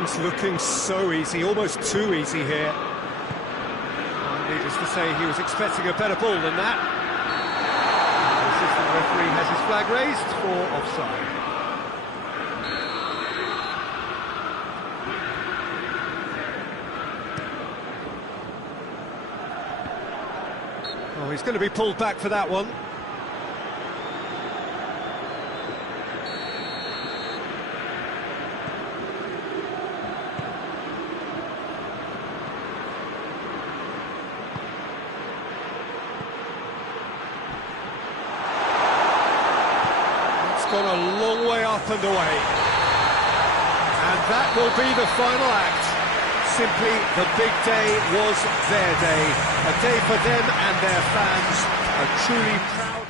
Things looking so easy, almost too easy here. Needless to say, he was expecting a better ball than that. The assistant referee has his flag raised for offside. Oh, he's going to be pulled back for that one. Gone a long way up and away, and that will be the final act. Simply, the big day was their day, a day for them and their fans, a truly proud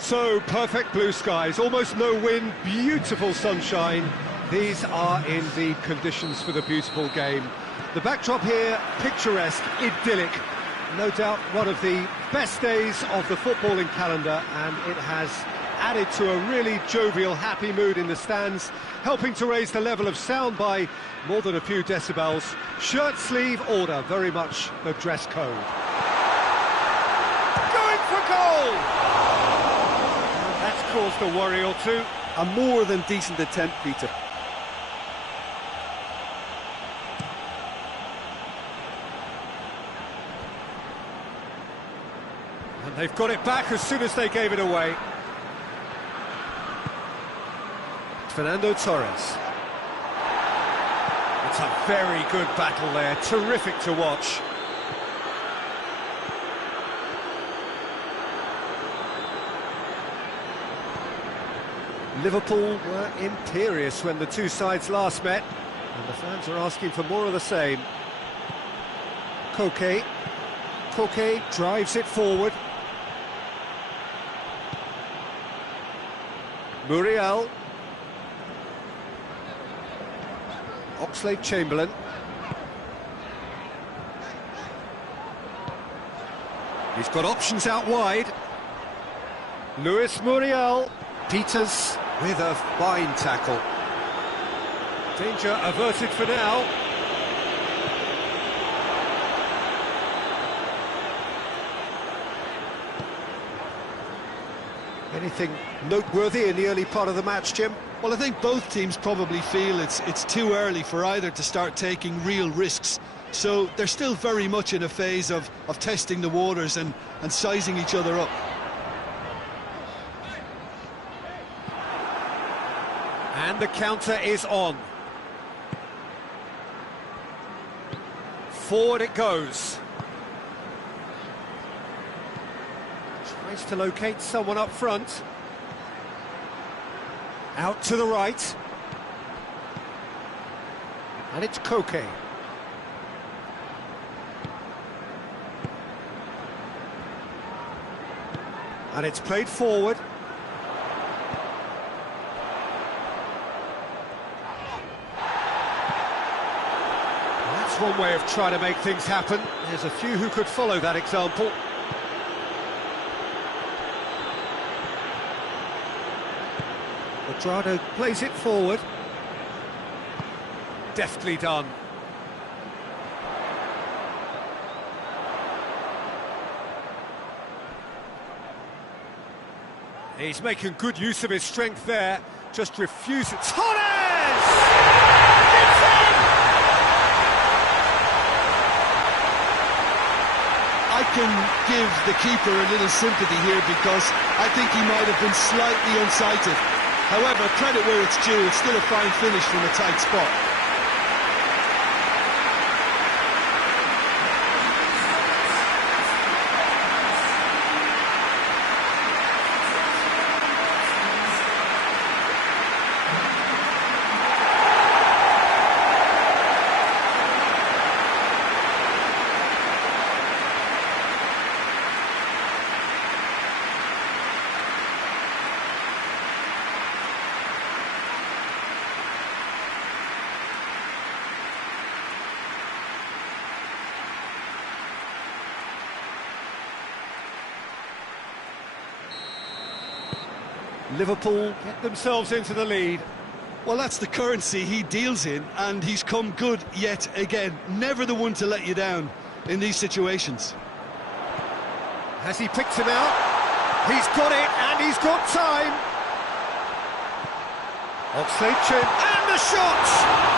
So, perfect blue skies, almost no wind, beautiful sunshine. These are indeed conditions for the beautiful game. The backdrop here, picturesque, idyllic. No doubt one of the best days of the footballing calendar, and it has added to a really jovial, happy mood in the stands, helping to raise the level of sound by more than a few decibels. Shirt sleeve order, very much the dress code. Going for goal! That's caused a worry or two. A more than decent attempt, Peter. And they've got it back as soon as they gave it away. Fernando Torres. It's a very good battle there, terrific to watch. Liverpool were imperious when the two sides last met, and the fans are asking for more of the same. Koke drives it forward. Muriel. Oxlade-Chamberlain. He's got options out wide. Luis Muriel. Peters with a fine tackle. Danger averted for now. Anything noteworthy in the early part of the match, Jim? Well, I think both teams probably feel it's too early for either to start taking real risks. So they're still very much in a phase of testing the waters and sizing each other up. And the counter is on. Forward it goes. Tries to locate someone up front. Out to the right. And it's Koke. And it's played forward. That's one way of trying to make things happen. There's a few who could follow that example. Quadrado plays it forward. Deftly done. He's making good use of his strength there. Just refuses. Torres! It's in! I can give the keeper a little sympathy here because I think he might have been slightly unsighted. However, credit where it's due, it's still a fine finish from a tight spot. Liverpool get themselves into the lead. Well, that's the currency he deals in, and he's come good yet again. Never the one to let you down in these situations. Has he picked him out? He's got it, and he's got time. Oxlade-Chamberlain, and the shot!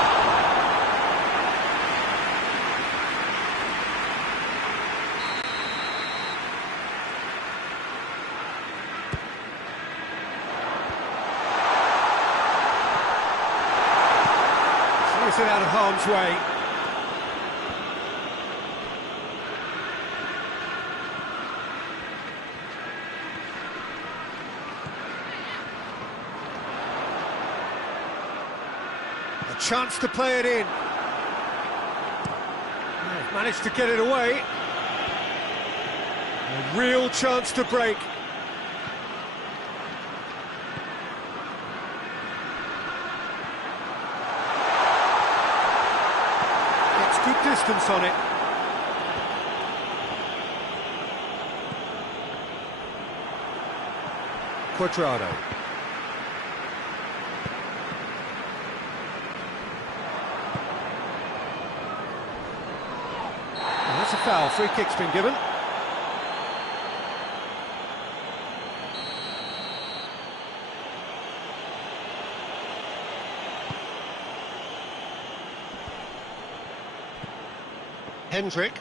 It out of harm's way. A chance to play it in. They've managed to get it away. A real chance to break. distance on it. Quadrado. And that's a foul. Free kick's been given. Hendrick.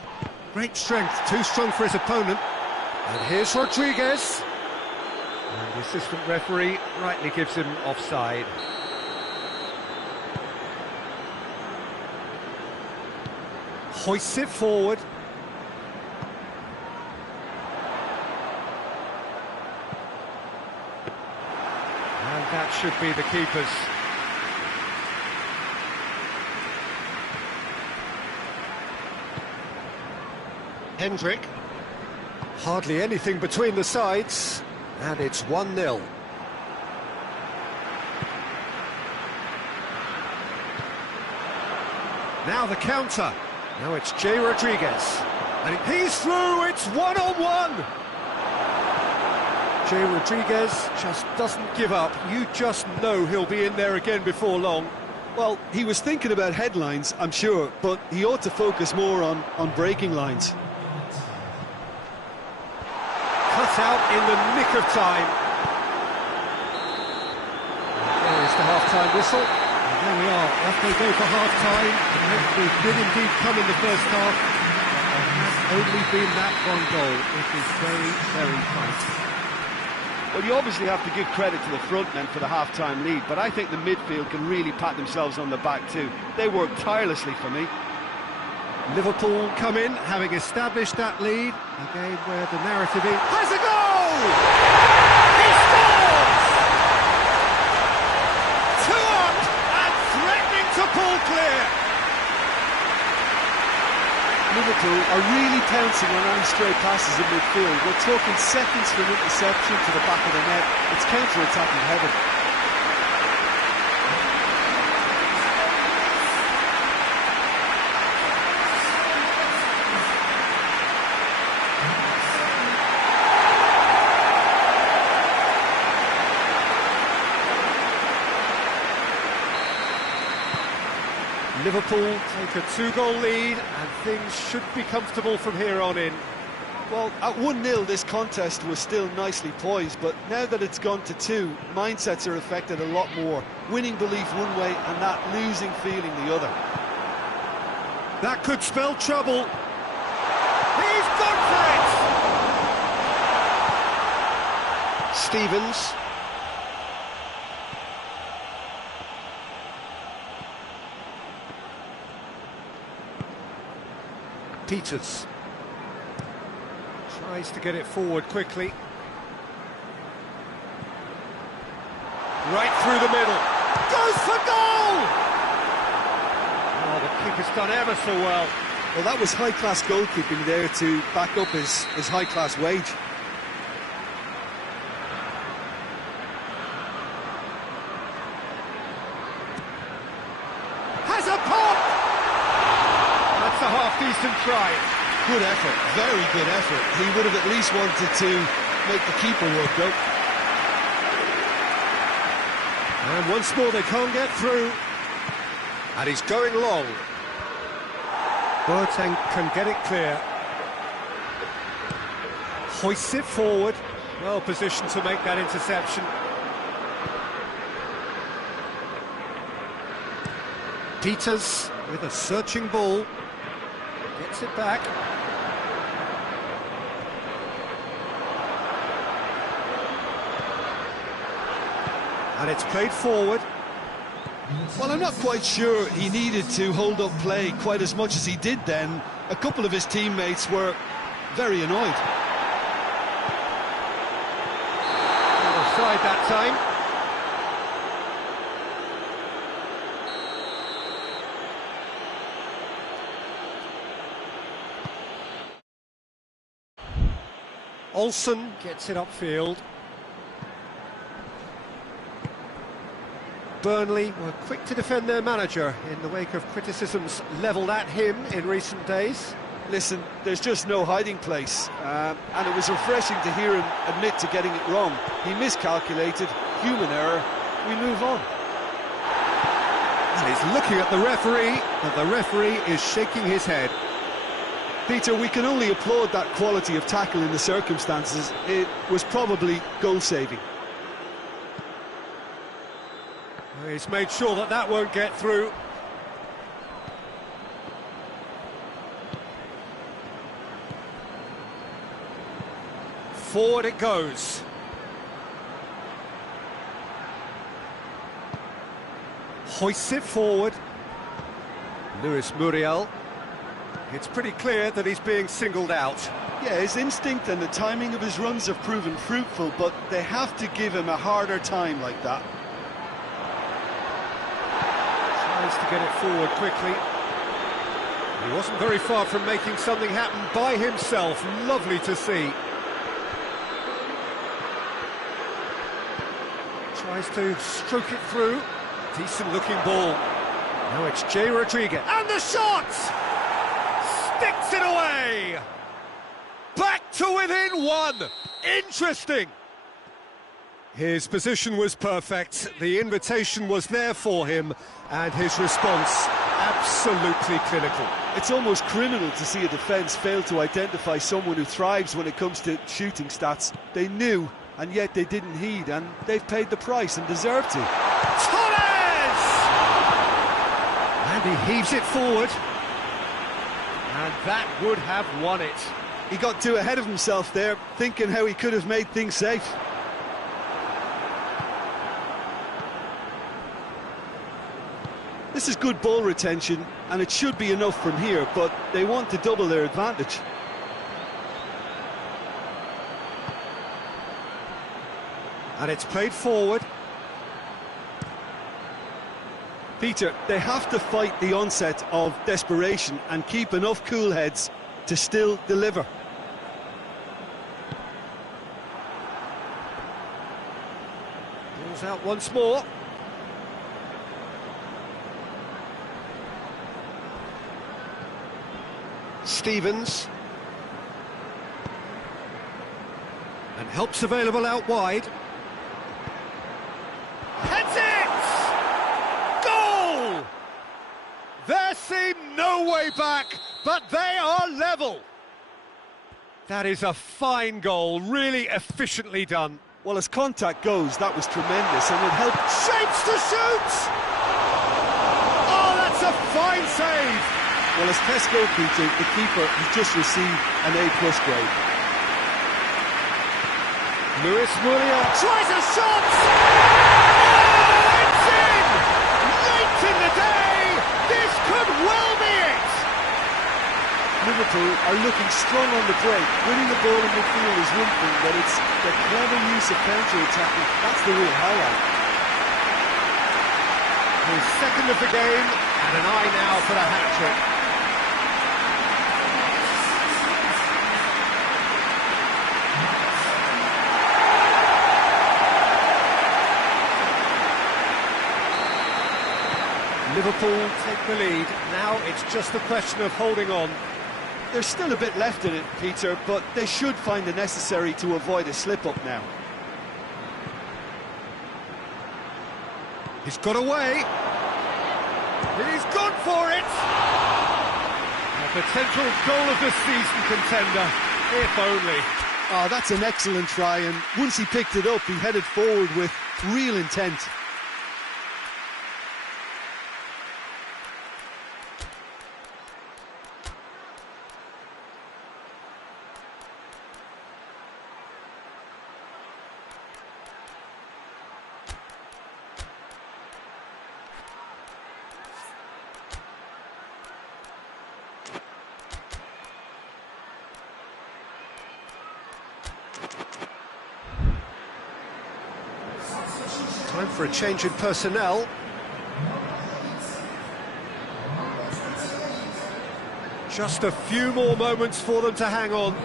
Great strength, too strong for his opponent. And here's Rodriguez. And the assistant referee rightly gives him offside. Hoists it forward. And that should be the keeper's. Hendrick. Hardly anything between the sides, and it's 1-0. Now the counter. Now it's Jay Rodriguez. And he's through, it's 1-on-1! Jay Rodriguez just doesn't give up. You just know he'll be in there again before long. Well, he was thinking about headlines, I'm sure, but he ought to focus more on breaking lines. Cut out in the nick of time. There is the half-time whistle. And there we are, off they go for half-time. We did indeed come in the first half. There has only been that one goal. It is very, very tight. Well, you obviously have to give credit to the front men for the half-time lead, but I think the midfield can really pat themselves on the back too. They worked tirelessly for me. Liverpool come in, having established that lead. Again, where the narrative is... Has a goal! He scores! 2 up and threatening to pull clear. Liverpool are really pouncing on any stray passes in midfield. We're talking seconds from interception to the back of the net. It's counter-attacking heaven. Liverpool take a 2-goal lead and things should be comfortable from here on in. Well, at 1-0 this contest was still nicely poised, but now that it's gone to 2, mindsets are affected a lot more. Winning belief one way and that losing feeling the other. That could spell trouble. He's gone for it! Stevens. Peters tries to get it forward quickly. Right through the middle. Goes for goal! Oh, the keeper's done ever so well. Well, that was high-class goalkeeping there to back up his high-class wage. Has a pop! That's a half-decent try. Good effort, very good effort. He would have at least wanted to make the keeper work, though. And once more they can't get through. And he's going long. Boateng can get it clear. Hoists it forward. Well positioned to make that interception. Peters with a searching ball. Gets it back. And it's played forward. Well, I'm not quite sure he needed to hold up play quite as much as he did then. A couple of his teammates were very annoyed. Offside that time. Olsen gets it upfield. Burnley were quick to defend their manager in the wake of criticisms levelled at him in recent days. Listen, there's just no hiding place, and it was refreshing to hear him admit to getting it wrong. He miscalculated, human error, we move on. And he's looking at the referee, but the referee is shaking his head. Peter, we can only applaud that quality of tackle in the circumstances. It was probably goal-saving. He's made sure that that won't get through. Forward it goes. Hoists it forward. Luis Muriel. It's pretty clear that he's being singled out. Yeah, his instinct and the timing of his runs have proven fruitful, but they have to give him a harder time like that. Tries to get it forward quickly. He wasn't very far from making something happen by himself. Lovely to see. Tries to stroke it through. Decent looking ball. Now it's Jay Rodriguez. And the shot! Sticks it away! Back to within one! Interesting! His position was perfect, the invitation was there for him, and his response absolutely clinical. It's almost criminal to see a defence fail to identify someone who thrives when it comes to shooting stats. They knew, and yet they didn't heed, and they've paid the price and deserve to. Torres! And he heaves it forward. And that would have won it. He got too ahead of himself there, thinking how he could have made things safe. This is good ball retention, and it should be enough from here, but they want to double their advantage. And it's played forward. Peter, they have to fight the onset of desperation and keep enough cool heads to still deliver. Ball's out once more. Stevens. And help's available out wide. Heads it! Goal! There seemed no way back, but they are level. That is a fine goal, really efficiently done. Well, as contact goes, that was tremendous, and it helped. Shapes to shoot! Oh, that's a fine save! Well, as Tesco, Peter, the keeper has just received an A+ grade. Luis Muriel tries a shot! Oh, it's in! Late in the day, this could well be it! Liverpool are looking strong on the break. Winning the ball in midfield is one thing, but it's the clever use of counter-attacking. That's the real highlight. His second of the game, and an eye now for the hat-trick. Liverpool take the lead. Now it's just a question of holding on. There's still a bit left in it, Peter, but they should find the necessary to avoid a slip-up now. He's got away. He's gone for it. A potential goal of the season contender, if only. Oh, that's an excellent try, and once he picked it up, he headed forward with real intent. Time for a change in personnel. Just a few more moments for them to hang on.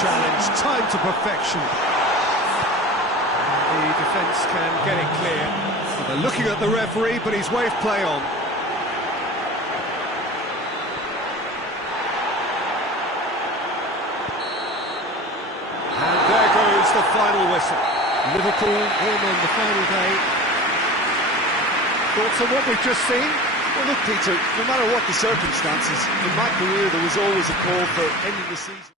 challenge, time to perfection. The defence can get it clear. So they're looking at the referee, but he's waved play on. And there goes the final whistle. Liverpool in on the final day. Thoughts on what we've just seen? Well, look, Peter, no matter what the circumstances, in my career there was always a call for ending the season.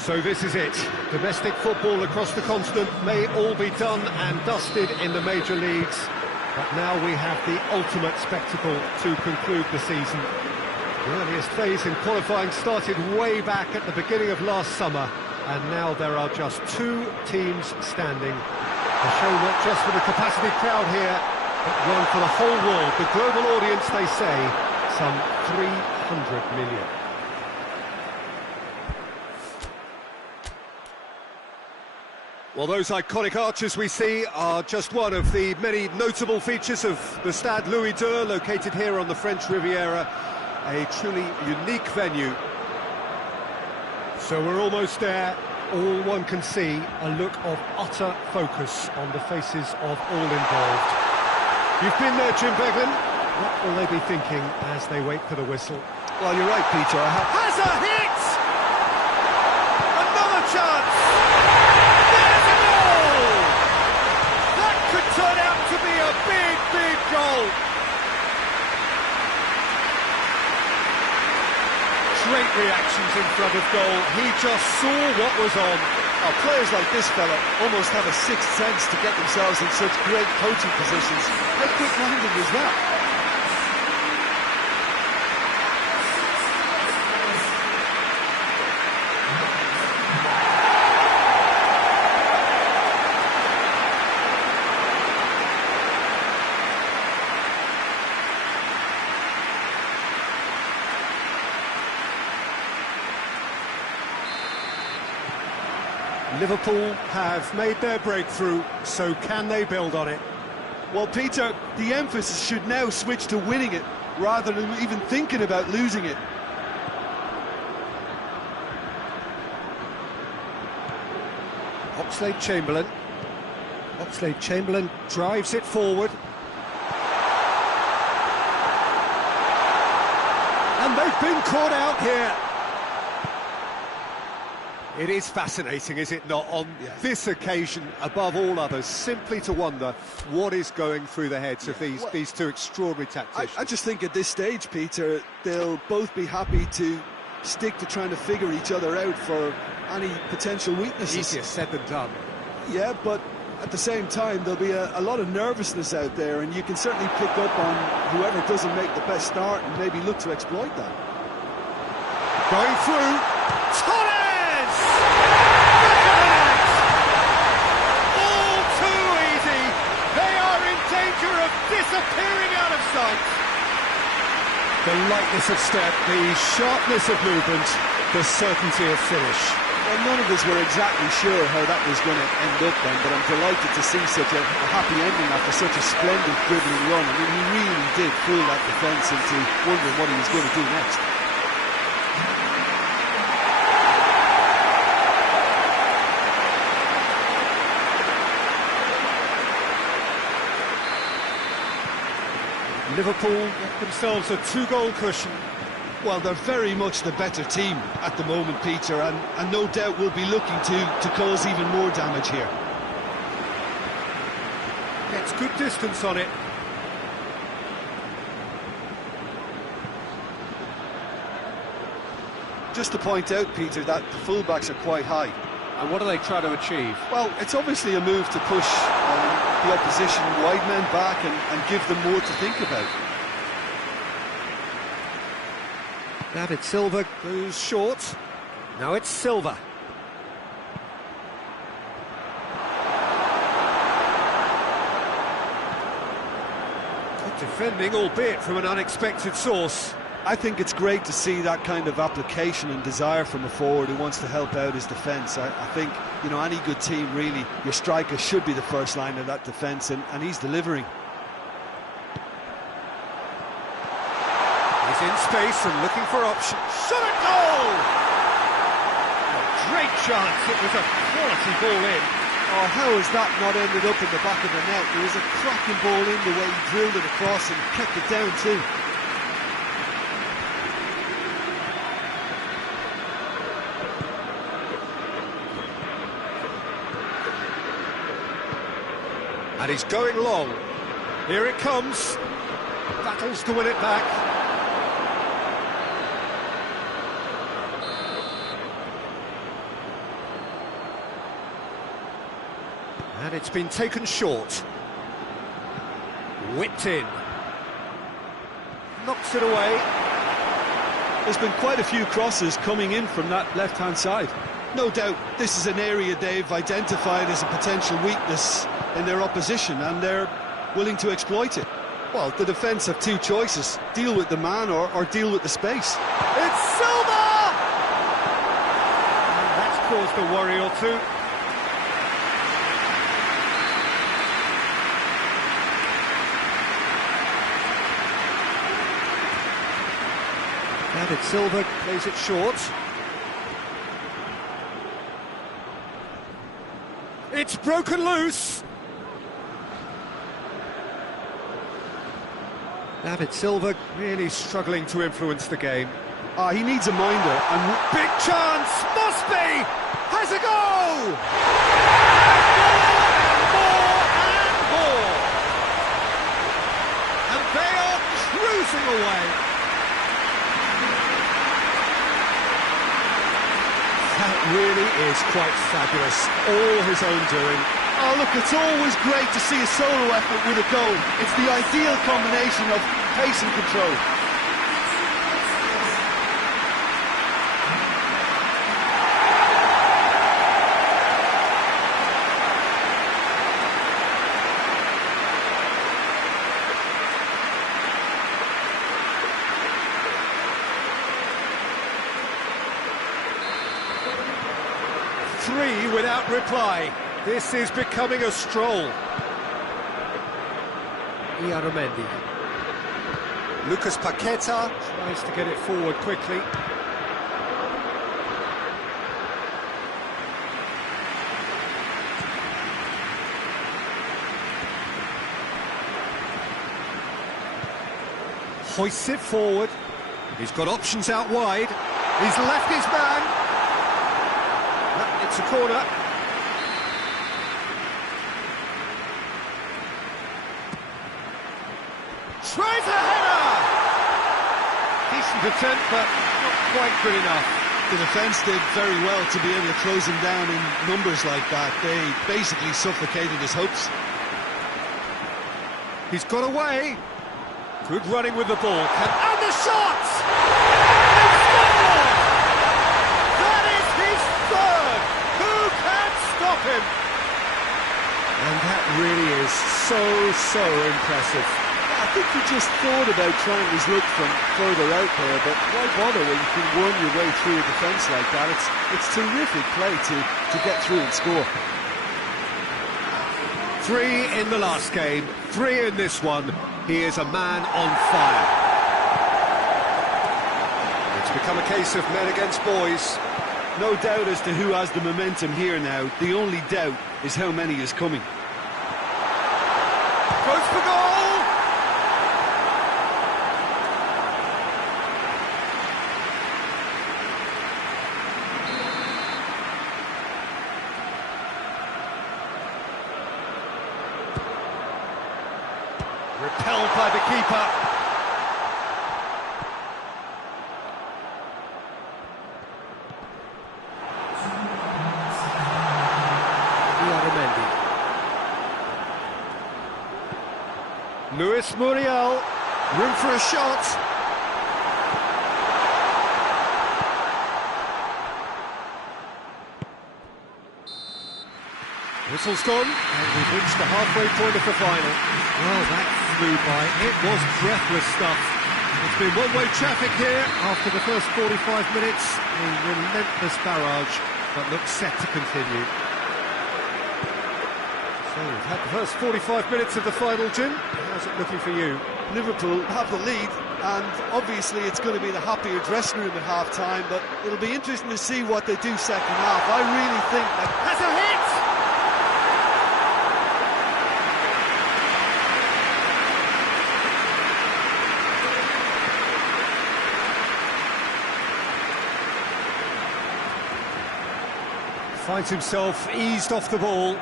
So this is it. Domestic football across the continent may all be done and dusted in the major leagues, but now we have the ultimate spectacle to conclude the season. The earliest phase in qualifying started way back at the beginning of last summer, and now there are just 2 teams standing. A show not just for the capacity crowd here, but one for the whole world. The global audience, they say, some 300 million. Well, those iconic arches we see are just one of the many notable features of the Stade Louis II, located here on the French Riviera, a truly unique venue. So we're almost there. All one can see, a look of utter focus on the faces of all involved. You've been there, Jim Beglin. What will they be thinking as they wait for the whistle? Well, you're right, Peter. Has a hit! Another chance! There's a goal! That could turn out to be a big, big goal! Great reactions in front of goal. He just saw what was on. Oh, players like this fella almost have a sixth sense to get themselves in such great coaching positions. How quick-minded was that? Liverpool have made their breakthrough, so can they build on it? Well, Peter, the emphasis should now switch to winning it, rather than even thinking about losing it. Oxlade-Chamberlain. Oxlade-Chamberlain drives it forward. And they've been caught out here. It is fascinating, is it not, on this occasion, above all others, simply to wonder what is going through the heads of these two extraordinary tacticians. I just think at this stage, Peter, they'll both be happy to stick to trying to figure each other out for any potential weaknesses. Easier said than done. Yeah, but at the same time, there'll be a lot of nervousness out there, and you can certainly pick up on whoever doesn't make the best start and maybe look to exploit that. Going through, Torres! All too easy. They are in danger of disappearing out of sight. The lightness of step, the sharpness of movement, the certainty of finish. Well, none of us were exactly sure how that was going to end up then, but I'm delighted to see such a happy ending after such a splendid dribbling run. I mean, he really did fool that defence into wondering what he was going to do next. Liverpool get themselves a 2-goal cushion. Well, they're very much the better team at the moment, Peter, and no doubt will be looking to cause even more damage here. Gets good distance on it. Just to point out, Peter, that the fullbacks are quite high. And what do they try to achieve? Well, it's obviously a move to push the opposition wide men back and give them more to think about. David Silva goes short. Now it's Silva. Good defending, albeit from an unexpected source. I think it's great to see that kind of application and desire from a forward who wants to help out his defence. I think, you know, any good team, really, your striker should be the first line of that defence, and he's delivering. He's in space and looking for options. Shot at goal! A great chance, it was a quality ball in. Oh, how has that not ended up in the back of the net? There was a cracking ball in the way he drilled it across and kept it down too. And he's going long. Here it comes. Battles to win it back. And it's been taken short. Whipped in. Knocks it away. There's been quite a few crosses coming in from that left-hand side. No doubt this is an area they've identified as a potential weakness in their opposition, and they're willing to exploit it. Well, the defence have two choices: deal with the man or deal with the space. It's Silva! And that's caused a worry or two. And it's Silva, plays it short. It's broken loose. David Silva really struggling to influence the game. He needs a minder. And big chance, must be, has a go! And more. And they are cruising away. That really is quite fabulous, all his own doing. Oh, look, it's always great to see a solo effort with a goal. It's the ideal combination of pace and control. Three without reply. This is becoming a stroll. Iaramendi. Lucas Paqueta tries to get it forward quickly. Hoists it forward. He's got options out wide. He's left his man. It's a corner. Tries a header! Decent attempt, but not quite good enough. The defence did very well to be able to close him down in numbers like that. They basically suffocated his hopes. He's got away. Good running with the ball. And the shot! They scored! That is his third! Who can stop him? And that really is so impressive. I think he just thought about trying his luck from further out there, but why bother when you can worm your way through a defence like that? It's terrific play to get through and score. 3 in the last game, 3 in this one. He is a man on fire. It's become a case of men against boys. No doubt as to who has the momentum here now. The only doubt is how many is coming. Goes for goal! Repelled by the keeper. Iaramendi. Luis Muriel. Room for a shot. Whistle's gone, and we've reached the halfway point of the final. Well, that flew by. It was breathless stuff. It's been one-way traffic here after the first 45 minutes. A relentless barrage that looks set to continue. So we've had the first 45 minutes of the final, Jim. How's it looking for you? Liverpool have the lead, and obviously it's going to be the happier dressing room at half-time, but it'll be interesting to see what they do second half. I really think that... Has a hit! Finds himself eased off the ball.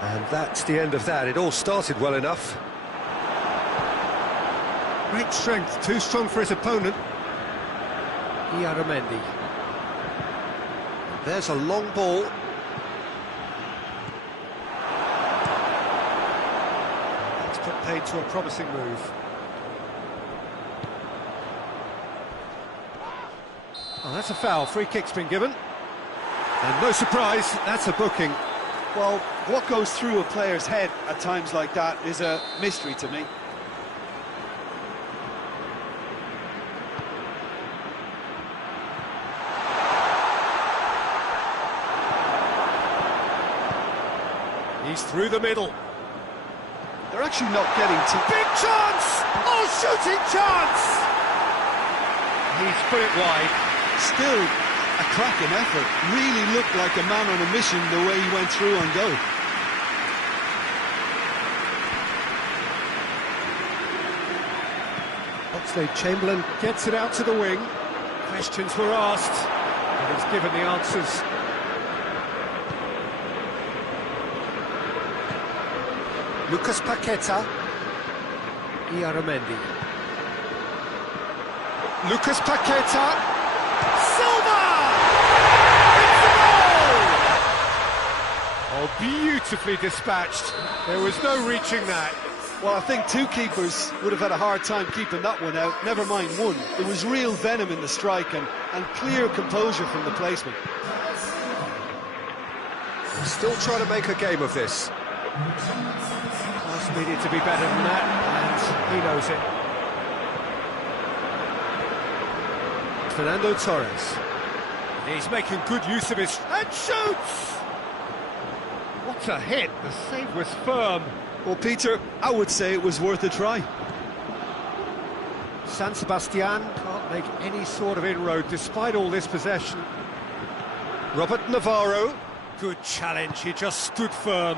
And that's the end of that. It all started well enough. Great strength, too strong for his opponent. Iaramendi. There's a long ball. paid to a promising move. Oh, that's a foul. Free kick's been given. And no surprise, that's a booking. Well, what goes through a player's head at times like that is a mystery to me. He's through the middle. They're actually not getting to... Big chance! Oh, shooting chance! He's put it wide. Still a cracking effort. Really looked like a man on a mission the way he went through on goal. Oxlade-Chamberlain gets it out to the wing. Questions were asked, and he's given the answers. Lucas Paqueta. Iaramendi. Lucas Paqueta. Silva! It's a goal! Oh, beautifully dispatched. There was no reaching that. Well, I think two keepers would have had a hard time keeping that one out, never mind one. There was real venom in the strike and clear composure from the placement. Still trying to make a game of this. Pass needed to be better than that, and he knows it. Fernando Torres. He's making good use of his... and shoots! What a hit, the save was firm. Well, Peter, I would say it was worth a try. San Sebastian can't make any sort of inroad despite all this possession. Robert Navarro, good challenge, he just stood firm.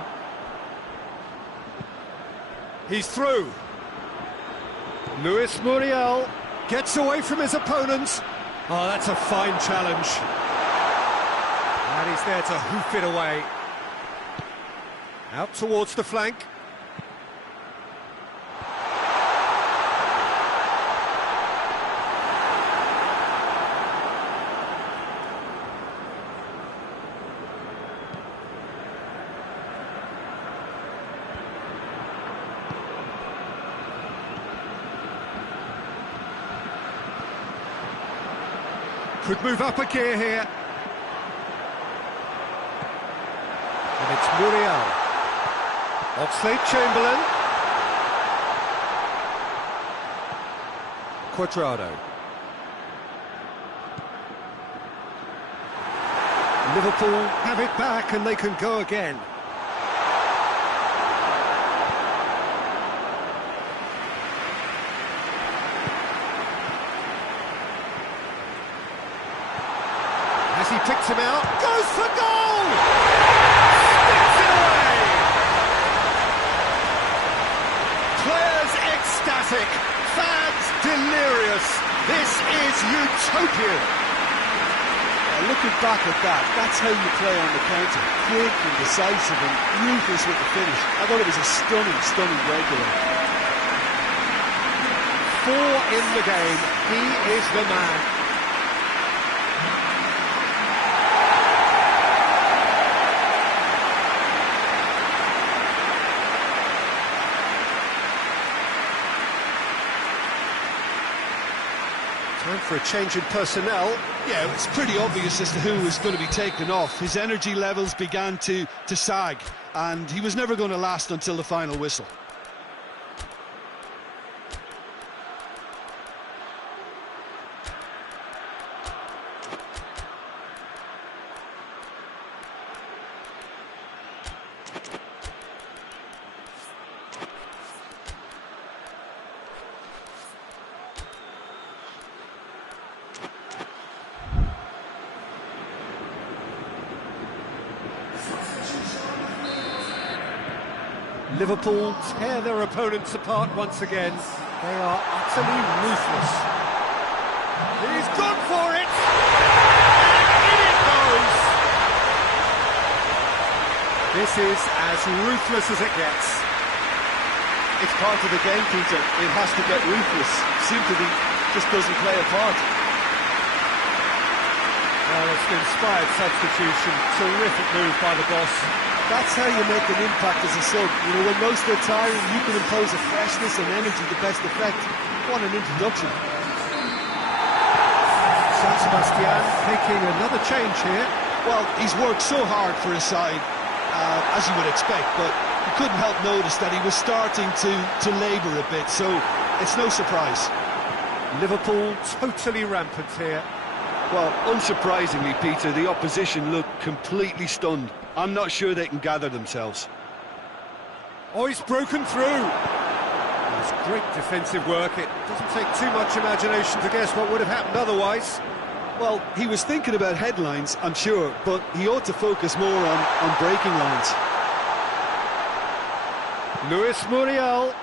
He's through. Luis Muriel gets away from his opponents. Oh, that's a fine challenge. And he's there to hoof it away. Out towards the flank. Could move up a gear here. And it's Muriel. Oxlade-Chamberlain. Cuadrado. Liverpool have it back and they can go again. As he picks him out, goes for goal! Sticks it away! Players ecstatic, fans delirious. This is utopian. Looking back at that, that's how you play on the counter. Quick and decisive and ruthless with the finish. I thought it was a stunning, stunning breakaway. 4 in the game. He is the man. Time for a change in personnel. Yeah, it's pretty obvious as to who was going to be taken off. His energy levels began to sag, and he was never going to last until the final whistle. Liverpool tear their opponents apart once again. They are utterly ruthless. He's gone for it! And in it goes! This is as ruthless as it gets. It's part of the game, Peter. It has to get ruthless. Sympathy just doesn't play a part. Well, it's an inspired substitution. Terrific move by the boss. That's how you make an impact as a sub. You know, when most are tiring, you can impose a freshness and energy to best effect. What an introduction. San Sebastian making another change here. Well, he's worked so hard for his side, as you would expect, but you couldn't help notice that he was starting to labour a bit, so it's no surprise. Liverpool totally rampant here. Well, unsurprisingly, Peter, the opposition look completely stunned. I'm not sure they can gather themselves. Oh, he's broken through. It's great defensive work. It doesn't take too much imagination to guess what would have happened otherwise. Well, he was thinking about headlines, I'm sure, but he ought to focus more on breaking lines. Luis Muriel.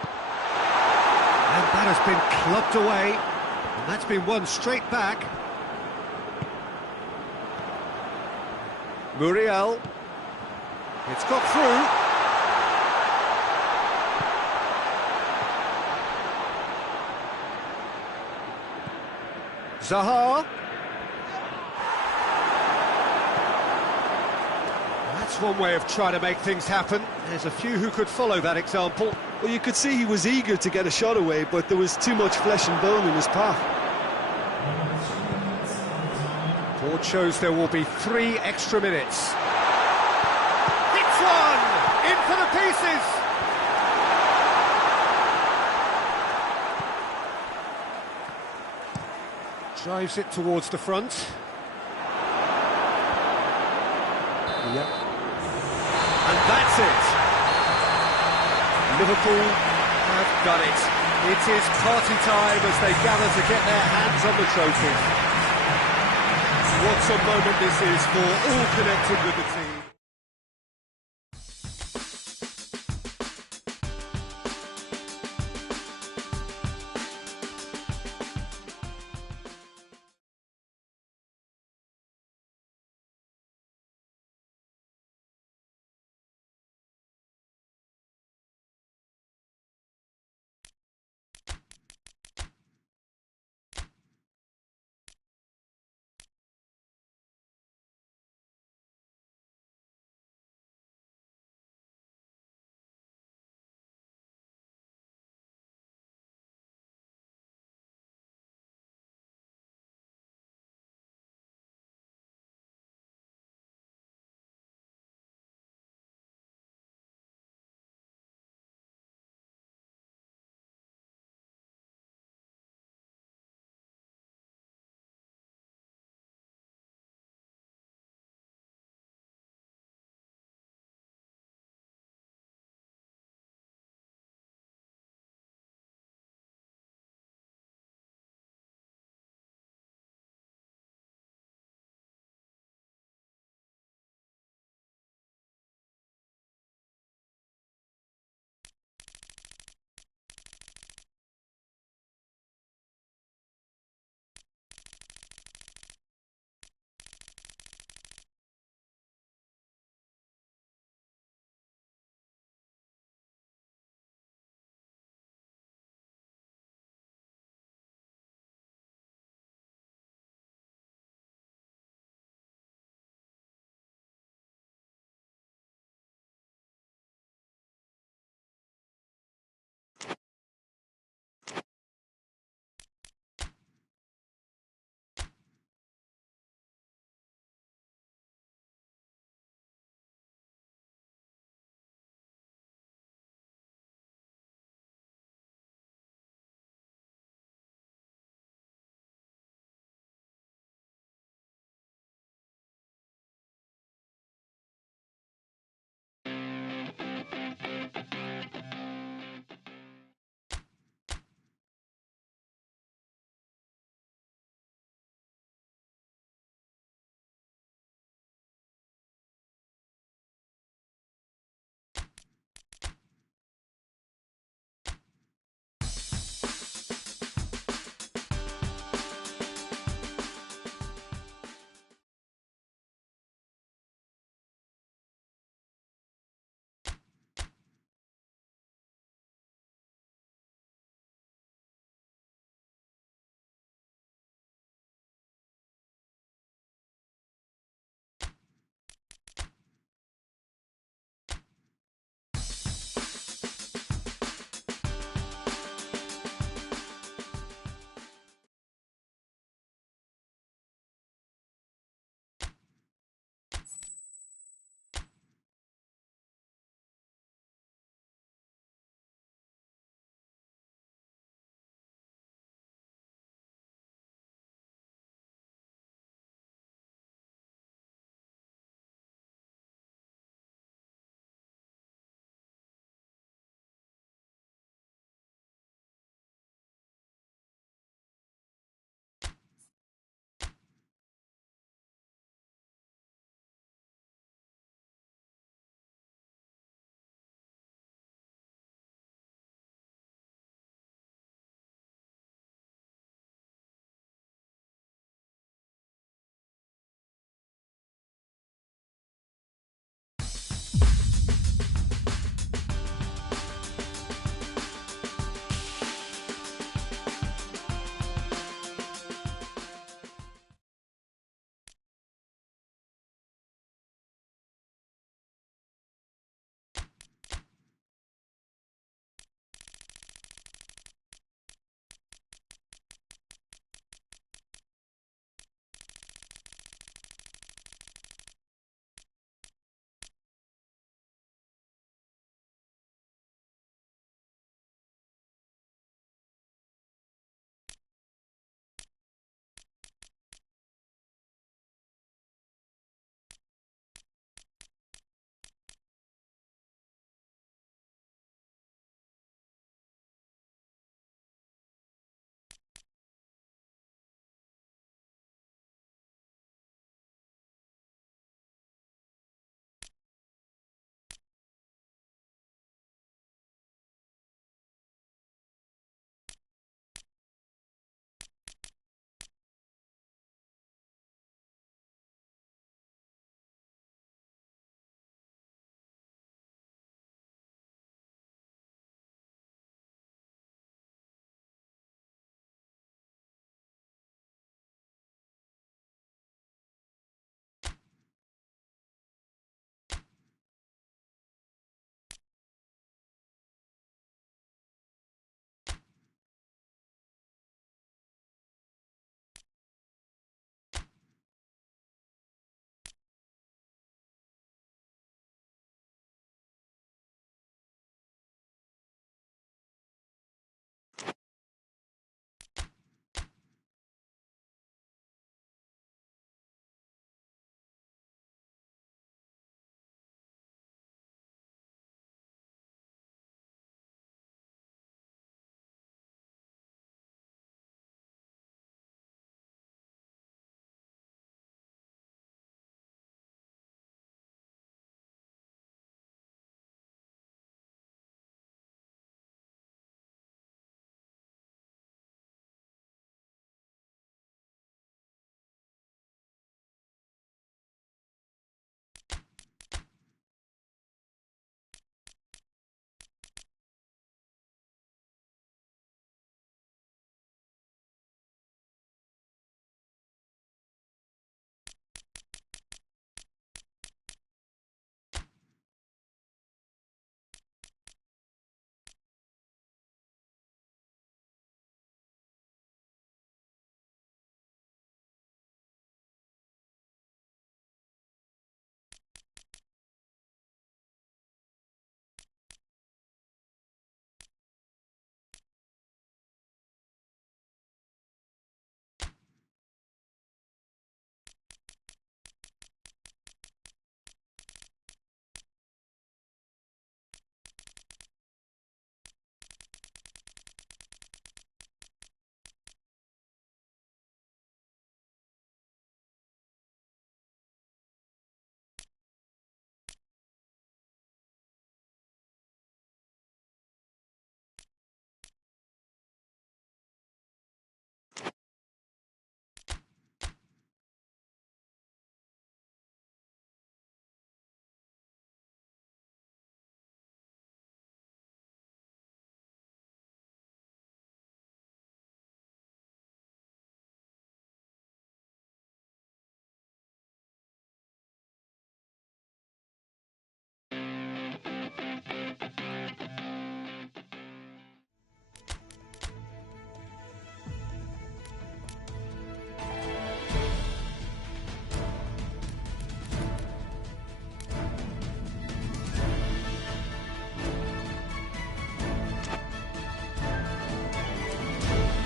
And that has been clubbed away. And that's been won straight back. Muriel. It's got through. Zaha. That's one way of trying to make things happen. There's a few who could follow that example. Well, you could see he was eager to get a shot away, but there was too much flesh and bone in his path. Board shows there will be 3 extra minutes. Hits one! In for the pieces! Drives it towards the front. Yep. And that's it! Liverpool have done it. It is party time as they gather to get their hands on the trophy. What a moment this is for all connected with the team.